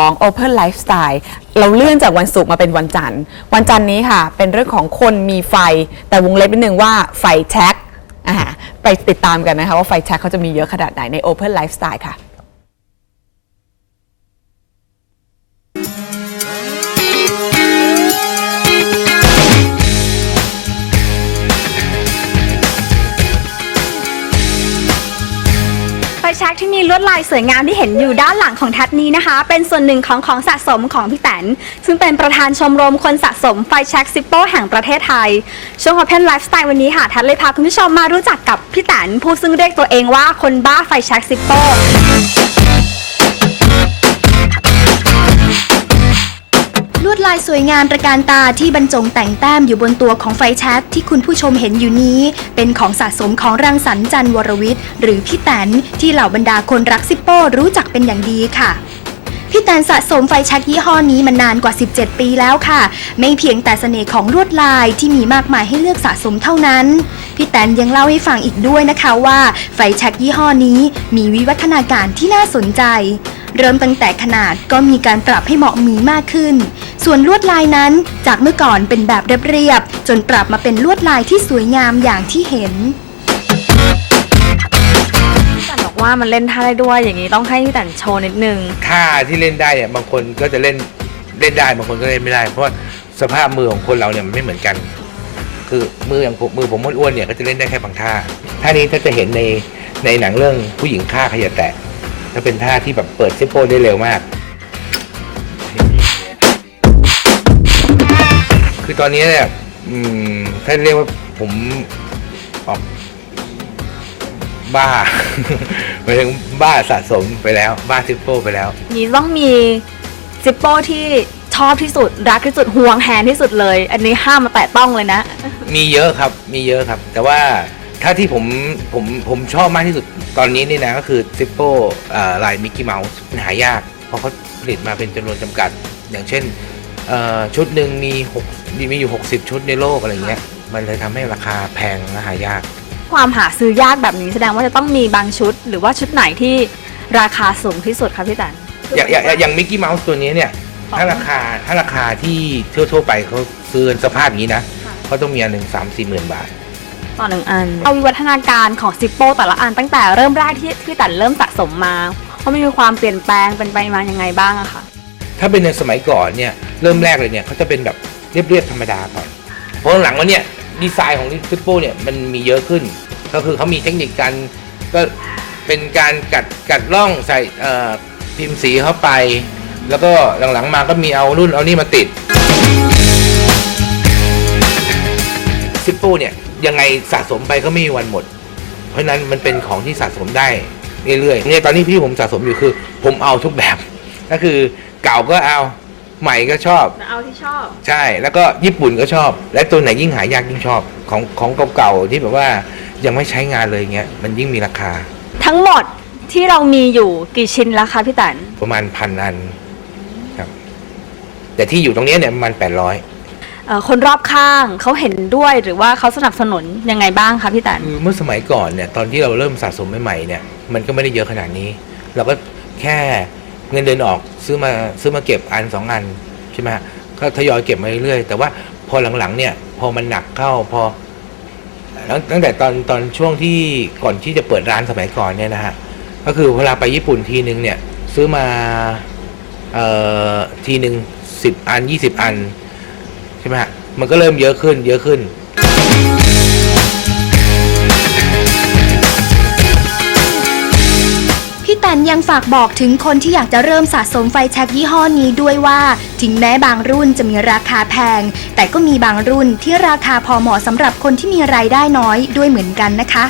ของ Open Lifestyle เราเลื่อนจากวันศุกร์มาเป็นวันจันทร์ วันจันทร์นี้ค่ะ เป็นเรื่องของคนมีไฟ แต่วงเล็บนิดนึงว่าไฟแช็กอ่าไปติดตามกันนะคะว่าไฟแช็กเขาจะมีเยอะขนาดไหนใน Open Lifestyle ค่ะ ชักที่มีลวดลายสวยงามที่เห็นอยู่ด้านหลังของทัดนี้นะคะ เป็นส่วนหนึ่งของของสะสมของพี่แตน ซึ่งเป็นประธานชมรมคนสะสมไฟแช็กซิปโปแห่งประเทศไทย ช่วง Open Lifestyle วันนี้ค่ะ ทัดเลยพาคุณผู้ชมมารู้จักกับพี่แตนผู้ซึ่งเรียกตัวเองว่าคนบ้าไฟแช็กซิปโปายสวยงามตระการตาที่บรรจงแต่งแต้มอยู่บนตัวของไฟแช็กที่คุณผู้ชมเห็นอยู่นี้ เป็นของสะสมของรังสรรค์จันวรวิทย์หรือพี่แตนที่เหล่าบรรดาคนรักซิปโป้รู้จักเป็นอย่างดีค่ะพี่แตนสะสมไฟแช็กยี่ห้อนี้มานานกว่า 17 ปีแล้วค่ะ ไม่เพียงแต่เสน่ห์ของลวดลายที่มีมากมายให้เลือกสะสมเท่านั้น พี่แตนยังเล่าให้ฟังอีกด้วยนะคะว่า ไฟแช็กยี่ห้อนี้มีวิวัฒนาการที่น่าสนใจ เริ่มตั้งแต่ขนาดก็มีการปรับให้เหมาะหมีมากขึ้น ส่วนลวดลายนั้นจากเมื่อก่อนเป็นแบบเรียบๆจนปรับมาเป็นลวดลายที่สวยงามอย่างที่เห็นพี่แตนบอกว่ามันเล่นท่าได้ด้วยอย่างนี้ต้องให้พี่แตนโชว์นิดนึงท่าที่เล่นได้เนี่ยบางคนก็จะเล่นเล่นได้บางคนก็เล่นไม่ได้ เพราะว่าสภาพมือของคนเราเนี่ยมันไม่เหมือนกัน คือมืออย่างผมมือผมอ้วนๆเนี่ยก็จะเล่นได้แค่บางท่าท่านี้ถ้าจะเห็นในในหนังเรื่องผู้หญิงฆ่าขยะแตะ ถ้าเป็นท่าที่แบบเปิดเซฟโปได้เร็วมาก คือตอนนี้เนี่ยอืมถ้าเรียกว่าผมออกบ้าหมายถึงบ้าสะสมไปแล้ว บ้าซิปโปไปแล้ว นี้ต้องมีซิปโปที่ชอบที่สุด รักที่สุดห่วงแหนที่สุดเลย อันนี้ห้ามมาแตะต้องเลยนะ มีเยอะครับมีเยอะครับ แต่ว่า ถ้าที่ผมผมผมชอบมากที่สุดตอนนี้นี่นะก็คือซิปโป้ลายมิกกี้เมาส์หายาก เพราะเขาผลิตมาเป็นจำนวนจำกัด อย่างเช่นเอ่อชุดหนึ่งมี6มีมีอยู่ 60 ชุดในโลกอะไรเงี้ย มันเลยทำให้ราคาแพงและหายาก ความหาซื้อยากแบบนี้แสดงว่าจะต้องมีบางชุด หรือว่าชุดไหนที่ราคาสูงที่สุดคะพี่แตนอย่างอย่างอย่างมิกกี้เมาส์ตัวนี้เนี่ยของถ้าราคาถ้าราคาที่ทั่วทั่วๆไปเขาซื้อกันสภาพอย่างนี้นะค่ะเขาต้องมีอันหนึ่งสามสี่หมื่นบาท ต่อหนึ่งอัน เอาวิวัฒนาการของซิปโปแต่ละอันตั้งแต่เริ่มแรกที่พี่แตนเริ่มสะสมมาว่ามันมีความเปลี่ยนแปลงเป็นไปมายังไงบ้างอะคะถ้าเป็นในสมัยก่อนเนี่ยเริ่มแรกเลยเนี่ยเขาจะเป็นแบบเรียบๆธรรมดาก่อนเพราะหลังๆแล้วเนี่ยดีไซน์ของลิปโป้เนี่ยมันมีเยอะขึ้น ก็คือเขามีเทคนิคการก็เป็นการกัดกัดร่องใส่เอ่อพิมพ์สีเข้าไป แล้วก็หลังๆมาก็มีเอารุ่นเอานี่มาติดซิปโป้เนี่ย ยังไงสะสมไปก็ไม่มีวันหมด เพราะฉะนั้นมันเป็นของที่สะสมได้เรื่อยๆเนี่ยตอนนี้ที่ผมสะสมอยู่คือ ผมเอาทุกแบบ ก็คือเก่าก็เอาใหม่ก็ชอบ เอาที่ชอบ ใช่แล้วก็ญี่ปุ่นก็ชอบ และตัวไหนยิ่งหายากยิ่งชอบของของเก่าๆที่แบบว่ายังไม่ใช้งานเลยเงี้ยมันยิ่งมีราคา ทั้งหมดที่เรามีอยู่กี่ชิ้นแล้วคะพี่แตนประมาณพันอันครับ แต่ที่อยู่ตรงเนี้ยเนี่ยประมันแปดร้อยเอ่อคนรอบข้างเขาเห็นด้วยหรือว่าเขาสนับสนุนยังไงบ้างคะพี่แตนคือเมื่อสมัยก่อนเนี่ยตอนที่เราเริ่มสะสมใหม่ๆเนี่ยมันก็ไม่ได้เยอะขนาดนี้ เราก็แค่เงินเดือนออกซื้อมาซื้อมาเก็บอันสองอันใช่ไหมฮะก็ทยอยเก็บมาเรื่อยๆ แต่ว่าพอหลังๆเนี่ยพอมันหนักเข้าพอตั้งตั้งแต่ตอนตอนช่วงที่ก่อนที่จะเปิดร้านสมัยก่อนเนี่ยนะฮะก็คือเวลาไปญี่ปุ่นทีนึงเนี่ยซื้อมาเอ่อทีหนึ่งสิบอันยี่สิบอัน มันก็เริ่มเยอะขึ้น เยอะขึ้น พี่แตนยังฝากบอกถึงคนที่อยากจะเริ่มสะสมไฟแช็กยี่ห้อนี้ด้วยว่า ถึงแม้บางรุ่นจะมีราคาแพง แต่ก็มีบางรุ่นที่ราคาพอเหมาะสำหรับคนที่มีรายได้น้อยด้วยเหมือนกันนะคะ